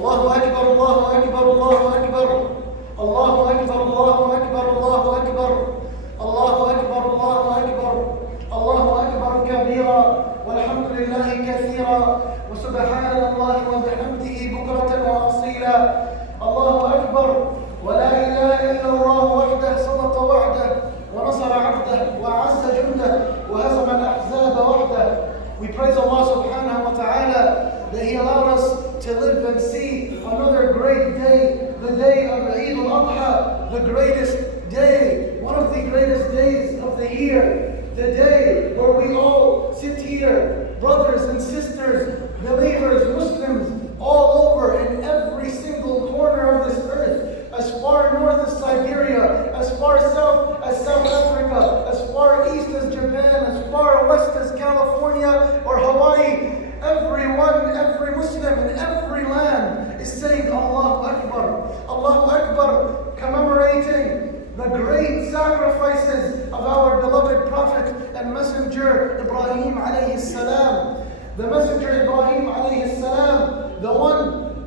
Allahu Akbar, Allahu Akbar, Allahu Akbar. Allahu Akbar, Allahu Akbar, Allahu Akbar. Allahu Akbar, Allahu Akbar. Allahu Akbar kabira. Walhamdulillahi kathira. Wa subhanallahi wa bihamdihi bukratan wa asila. Allahu Akbar. Wa la ilaha illa Allah wahdah sadaqa wa'dah. Wa nasara 'abdah. Wa 'azza jundah. Wa hazama al-ahzab wahdah. We praise Allah subhanahu wa ta'ala that He allowed us to live and see another great day, the day of Eid al-Adha, the greatest day, one of the greatest days of the year, the day where we all sit here, brothers and sisters, believers, Muslims, all over in every single corner of this earth, as far north as Siberia, as far south as South Africa, as far east as Japan, as far west as California or Hawaii. Everyone, every Muslim in every land is saying Allahu Akbar, Allahu Akbar, commemorating the great sacrifices of our beloved Prophet and Messenger Ibrahim alayhi salam. The Messenger Ibrahim alayhi salam,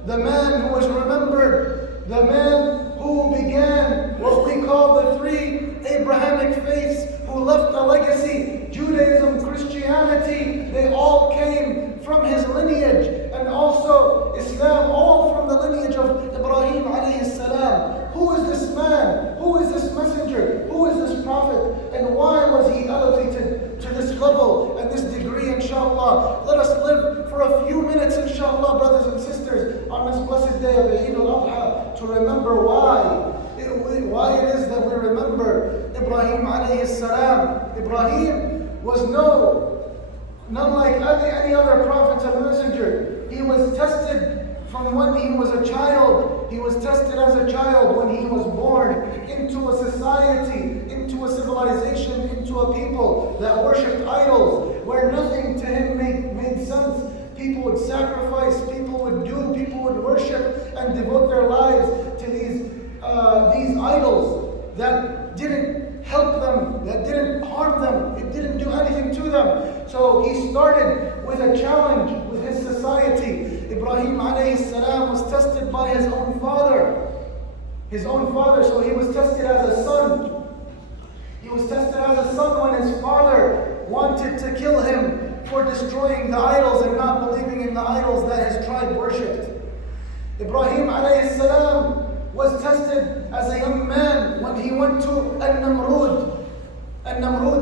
the man who was remembered, the man who began what we call the three Abrahamic faiths, who left a legacy, Judaism, Christianity, they all came from his lineage, and also Islam, all from the lineage of Ibrahim alayhi salam. Who is this man? Who is this messenger? Who is this prophet? And why was he elevated to this level and this degree, inshallah? Let us live for a few minutes, inshallah, brothers and sisters, on this blessed day of Eid al-Adha to remember why it is that we remember Ibrahim alayhi salam. Ibrahim was none like any other prophet or messenger. He was tested from when he was a child. He was tested as a child when he was born into a society, into a civilization, into a people that worshipped idols, where nothing to him made sense. People would sacrifice, people would worship and devote their lives to these idols that didn't help them, that didn't harm them, it didn't do anything to them. So he started with a challenge with his society. Ibrahim alayhi salam was tested by his own father. So he was tested as a son. He was tested as a son when his father wanted to kill him for destroying the idols and not believing in the idols that his tribe worshipped. Ibrahim alayhi salam was tested as a young man when he went to Namrud,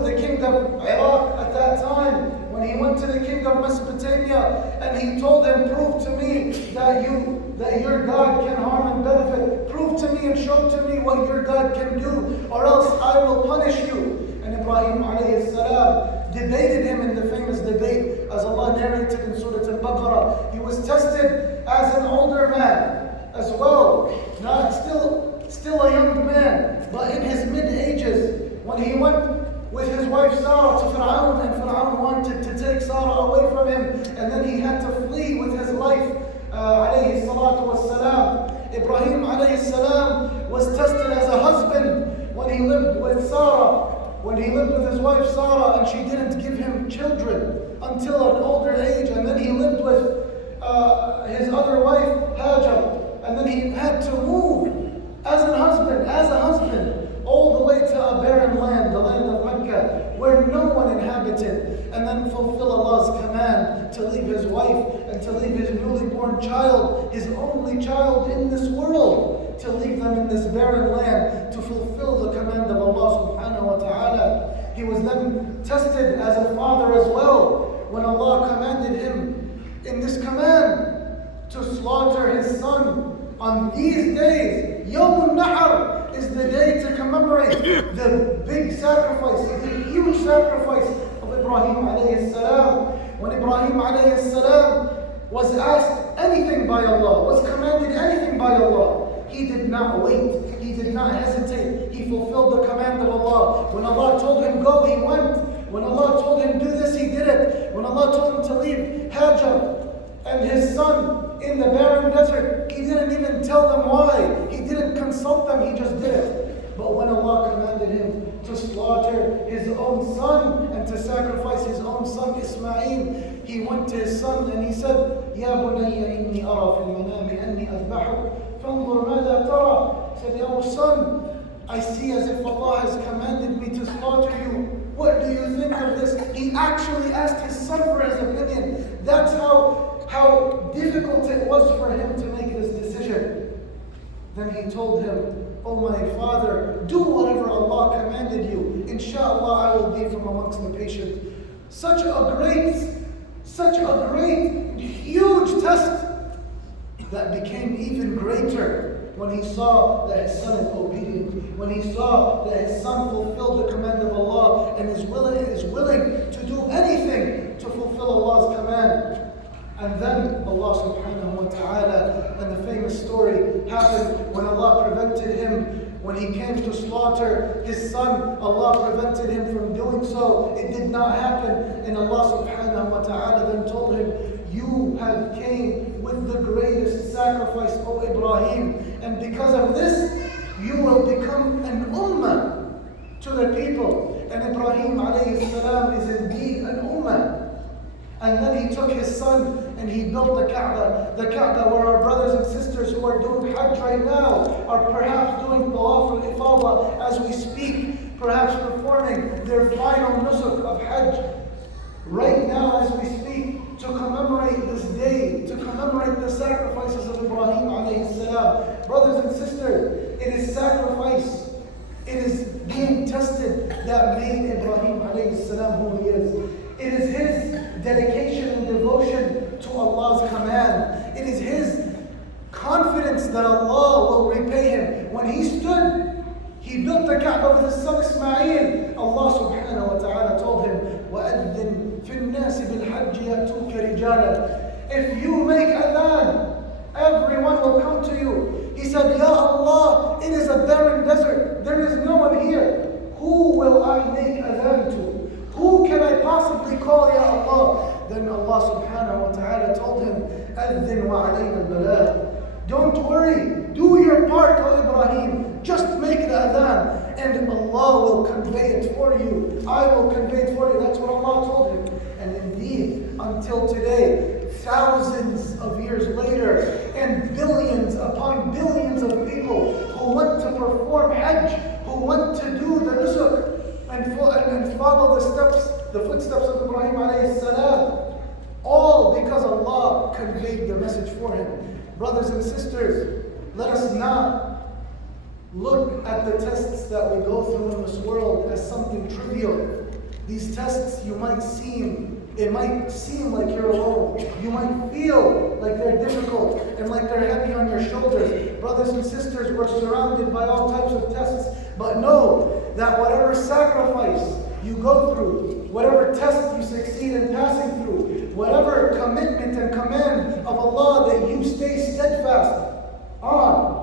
the king of Iraq at that time, when he went to the king of Mesopotamia, and he told him, prove to me that your God can harm and benefit. Prove to me and show to me what your God can do, or else I will punish you. And Ibrahim alayhi salam debated him in the famous debate, as Allah narrated in Surah Al-Baqarah. He was tested as an older man as well, not still a young man, but in his mid-ages, when he went with his wife Sarah to Fir'aun, and Fir'aun wanted to take Sarah away from him, and then he had to flee with his life, alayhi salatu wassalam. Ibrahim alayhi salam was tested as a husband when he lived with Sarah, when he lived with his wife Sarah, and she didn't give him children until an older age, and then he lived with his other wife Hajar. And then he had to move as a husband, all the way to a barren land, the land of Mecca, where no one inhabited, and then fulfill Allah's command to leave his wife and to leave his newly born child, his only child in this world, to leave them in this barren land to fulfill the command of Allah subhanahu wa ta'ala. He was then tested as a father as well, when Allah commanded him in this command to slaughter his son. On these days, Yawm al-Nahr is the day to commemorate the big sacrifice, the huge sacrifice of Ibrahim alayhi salam. When Ibrahim alayhi salam was asked anything by Allah, was commanded anything by Allah, he did not wait, he did not hesitate, he fulfilled the command of Allah. When Allah told him go, he went. When Allah told him do this, he did it. When Allah told him to leave Hajar and his son in the barren desert, he didn't even tell them why. He didn't consult them, he just did it. But when Allah commanded him to slaughter his own son and to sacrifice his own son Ismail, he went to his son and he said, Ya bunayya inni ara fil manami anni adbahuk, fanzur mada tara. He said, Ya son, I see as if Allah has commanded me to slaughter you. What do you think of this? He actually asked his son for his opinion. That's how difficult it was for him to make this decision. Then he told him, Oh my father, do whatever Allah commanded you. Inshallah, I will be from amongst the patient. Such a great, huge test that became even greater when he saw that his son is obedient, when he saw that his son fulfilled the command of Allah and is willing to do anything to fulfill Allah's command. And then Allah subhanahu wa ta'ala, and the famous story happened when Allah prevented him, when he came to slaughter his son, Allah prevented him from doing so. It did not happen. And Allah subhanahu wa ta'ala then told him, you have came with the greatest sacrifice, O Ibrahim. And because of this, you will become an ummah to the people. And Ibrahim alayhi salam is indeed an ummah. And then he took his son and he built the Kaaba where our brothers and sisters who are doing Hajj right now are perhaps doing Tawaf al-Ifada as we speak, perhaps performing their final nusuk of Hajj right now as we speak, to commemorate this day, to commemorate the sacrifices of Ibrahim alayhi salam. Brothers and sisters, it is sacrifice, it is being tested that made Ibrahim alayhi salam who he is. It is his dedication and devotion to Allah's command. It is his confidence that Allah will repay him. When he stood, he built the Kaaba with his son Ismail. Allah subhanahu wa ta'ala told him, وَأَذِّن فِي النَّاسِ بِالْحَجِّ يَأْتُوكَ رِجَالًا. If you make adhan, everyone will come to you. He said, Ya Allah, it is a barren desert. There is no one here. Who will I make adhan to? Who can I possibly call, Ya Allah? Then Allah subhanahu wa ta'ala told him, أَذِّن وَعَلَيْنَا الْبَلَاغِ. Don't worry, do your part, O Ibrahim. Just make the adhan, and Allah will convey it for you. I will convey it for you. That's what Allah told him. And indeed, until today, thousands of years later, and billions upon billions of people who went to perform Hajj, who went to do the nusuk, and follow the footsteps of Ibrahim alayhi salam, all because Allah conveyed the message for him. Brothers and sisters, let us not look at the tests that we go through in this world as something trivial. These tests, it might seem like you're alone. You might feel like they're difficult and like they're heavy on your shoulders. Brothers and sisters, we're surrounded by all types of tests, but know that whatever sacrifice you go through, whatever test you succeed in passing through, whatever commitment and command of Allah that you stay steadfast on,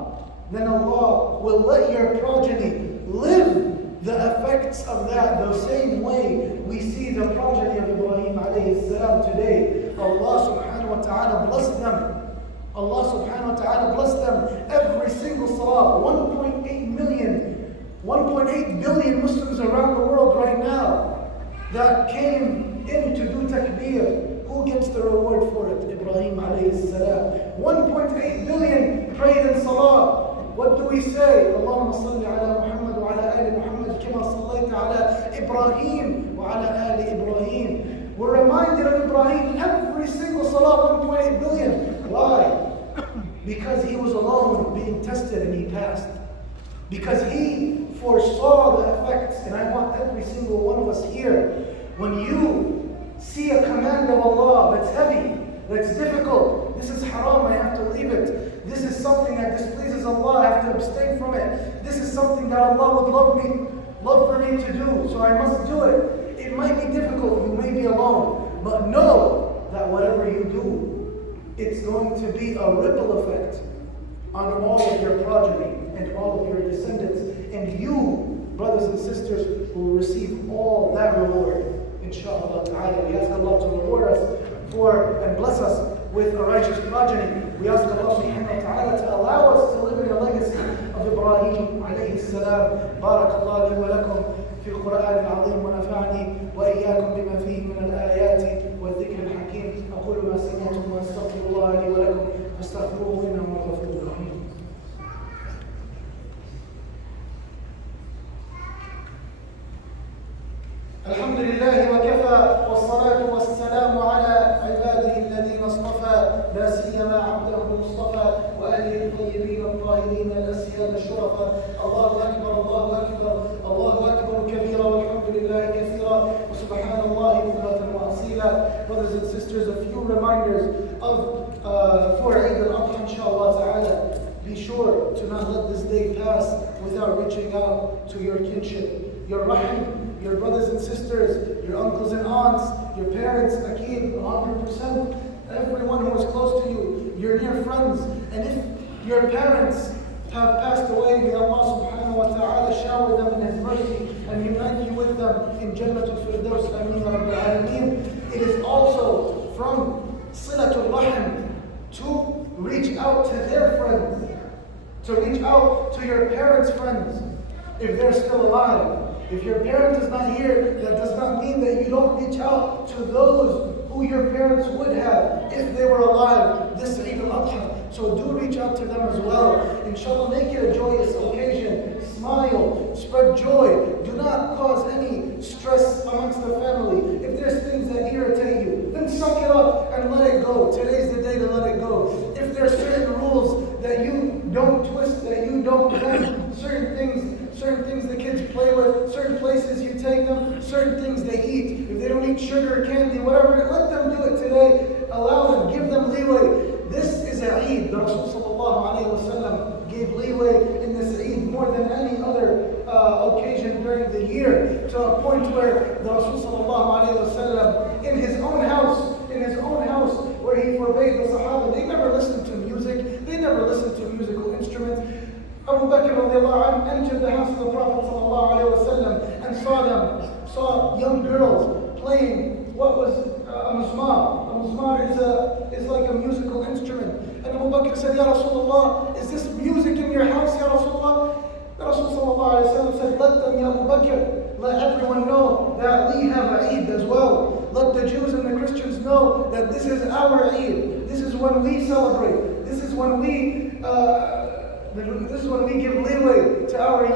then Allah will let your progeny live the effects of that the same way we see the progeny of Ibrahim alayhi salam today. Allah subhanahu wa ta'ala blessed them. Allah subhanahu wa ta'ala blessed them every single salah. 1.8 billion Muslims around the world right now that came in to do takbir. Who gets the reward for it? Ibrahim alayhi salam. 1.8 billion prayed in salah. What do we say? Allahumma salli ala Muhammad wa ala ali Muhammad kama sallayta ala Ibrahim wa ala ali Ibrahim. We're reminded of Ibrahim every single salah, 1.8 billion. Why? Because he was alone being tested and he passed. Because he foresaw the effects. And I want every single one of us here, when you see a command of Allah that's heavy, that's difficult, this is haram, I have to leave it. This is something that displeases Allah, I have to abstain from it. This is something that Allah would love for me to do, so I must do it. It might be difficult, you may be alone, but know that whatever you do, it's going to be a ripple effect on all of your progeny and all of your descendants. And you, brothers and sisters, will receive all that reward, inshallah ta'ala. We ask Allah to reward us for and bless us with a righteous progeny. We ask Allah subhanahu wa ta'ala to allow us to live in the legacy of Ibrahim alayhi salam. Barakallahu li wa lakum fi al-Qur'an al-azim wa nafa'ani wa iyyakum bima fihi min al-ayati wa dhikr al-hakim. فاستغفروه إنه هو الغفور الرحيم. الحمد لله وكفى والصلاة والسلام على عباده الذين اصطفى لا سيما عبده المصطفى وآله الطيبين الطاهرين الأسياد الشرفاء. الله أكبر الله أكبر الله أكبر كبيرا والحمد لله كثيرا وسبحان الله بكرة وأصيلا. Brothers and sisters, a few reminders of for Eid al-Adha, inshallah ta'ala. Be sure to not let this day pass without reaching out to your kinship, your rahim, your brothers and sisters, your uncles and aunts, your parents, akid, 100%, everyone who is close to you, your near friends. And if your parents have passed away, may Allah subhanahu wa ta'ala shower them in His mercy and unite you with them in Jannatul Firdaus. Ameen Rabbil Alameen. It is also from Silatul Rahim to reach out to their friends, to reach out to your parents' friends if they're still alive. If your parent is not here, that does not mean that you don't reach out to those who your parents would have if they were alive this Eid al-Adha. So do reach out to them as well. Inshallah, make it a joyous occasion. Smile, spread joy. Do not cause any stress amongst the family. If there's things that irritate you, then suck it up and let it go. Today's the day to let it go. If there's certain rules that you don't twist, that you don't bend, certain things the kids play with, certain places you take them, certain things they eat. If they don't eat sugar, candy, whatever, let them do it today. Allow them, give them leeway. This is a Eid. The Rasul sallallahu alayhi wa sallam gave leeway in this Eid more than any other occasion during the year, to a point where the Rasul sallallahu alayhi wa sallam in his own house, where he forbade the Sahaba, they never listened to music, they never listened to musical instruments. Abu Bakr radiallahu anhu entered the house of the Prophet sallallahu alayhi wa sallam and saw young girls playing what was a mizmar. A mizmar is like a musical instrument. And Abu Bakr said, Ya Rasulullah, is this music in your house, Ya Rasulullah? The Rasul sallallahu alayhi wa sallam said, let them, Ya Abu Bakr, let everyone know that we have a Eid as well. Let the Jews and the Christians know that this is our Eid. This is when we celebrate. This is when we give leeway to our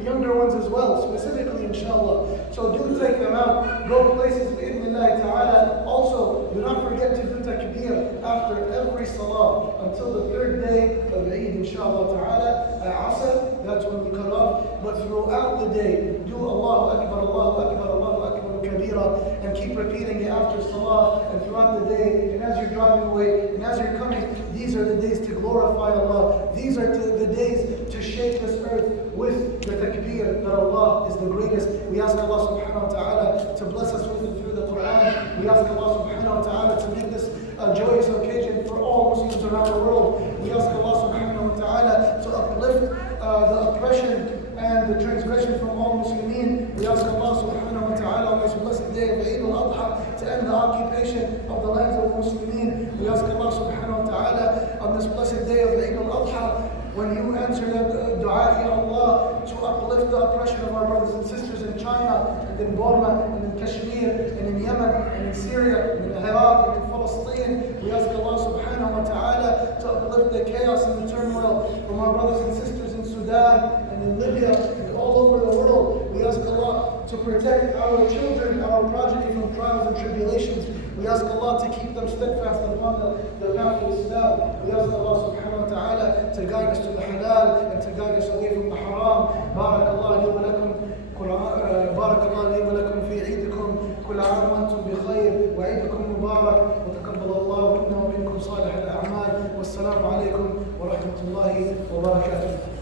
younger ones as well, specifically, inshallah. So do take them out, go places, bi'idhnillahi ta'ala. Also, do not forget to do takbir after every salah until the third day of Eid, inshallah ta'ala. Asr, that's when we cut off. But throughout the day, do Allahu Akbar, Allahu Akbar, Allahu Akbar kabira, and keep repeating it after salah and throughout the day, and as you're driving away, and as you're coming. These are the days to glorify Allah. These are the days to shake this earth with the takbir that Allah is the greatest. We ask Allah subhanahu wa ta'ala to bless us with it through the Quran. We ask Allah subhanahu wa ta'ala to make this a joyous occasion for all Muslims around the world. We ask Allah subhanahu wa ta'ala to uplift the oppression and the transgression from all Muslimin. We ask Allah subhanahu wa ta'ala on this blessed day of Eid al-Adha to end the occupation of the lands of Muslimin. We ask Allah subhanahu wa ta'ala on this blessed day of Eid al-Adha, when you answer the dua, Ya Allah, to uplift the oppression of our brothers and sisters in China, and in Burma, and in Kashmir, and in Yemen, and in Syria, and in Iraq, and in Palestine. We ask Allah subhanahu wa ta'ala to uplift the chaos and the turmoil from our brothers and sisters in Sudan, and in Libya, and all over the world. We ask Allah to protect our children, our progeny from trials and tribulations. We ask Allah to keep them steadfast upon the path of Islam. We ask Allah subhanahu wa ta'ala to guide us to the halal and to guide us away from the haram. Barakallah li wa lakum. Barakallah li wa lakum fi Eidikum. Kull aam wa antum bi khayr. Wa Eidikum mubarak. Wa taqabbal Allah minna wa minkum salih al-a'mal. Wassalamu alaykum wa rahmatullahi wa barakatuh.